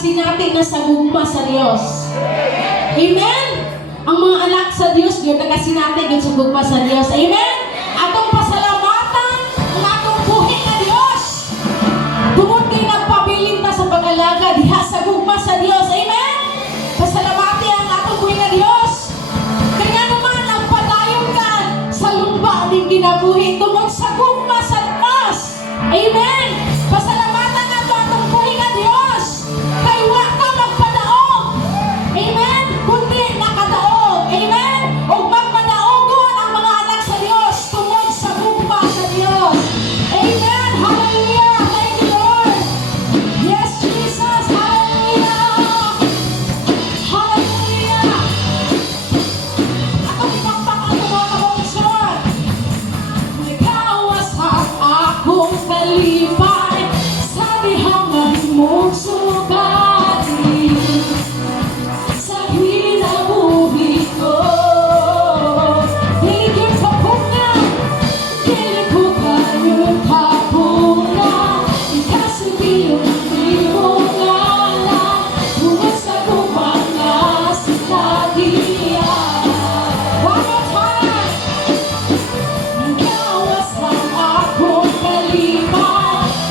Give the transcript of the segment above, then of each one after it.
nakasinati na sa gugma sa Dios. Amen? Ang mga anak sa Dios, yun nakasinati yun sa gugma sa Dios. Amen? Atong pasalamatan ang atong buhi na Dios. Tungod kay nagpabilin ta sa pag-alaga diha sa gugma sa Dios. Amen? Pasalamati ang atong buhi na Dios. Kaya naman ang padayon ka sa lumba ng kinabuhi tungod sa gugma sa Dios. Amen? Pasalamatan na ito atong buhi na Dios. Kay wa ka magpadaog. Amen? Kundi nakadaog. Amen? O magpadaogon ang mga anak sa Dios tungod sa gugma sa Dios. Amen? Hallelujah! Thank you, Lord. Yes, Jesus. Hallelujah! Hallelujah! Atong ipakpak ang mga kabungsod. Naga-awas ang akong kalipay sa dihang himugso kati sa kinabuhi ko. Thank you, Kapugngan. Dili ko kayo Kapugngan. Ikasugilon Imong ngalan. Tungod sa gugmang nasinatian. One more time. Naga-awas ang akong kalipay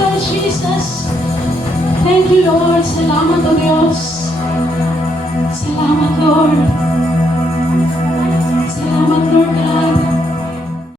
Lord Jesus. Thank you, Lord. Salamat, O Diyos. Salamat.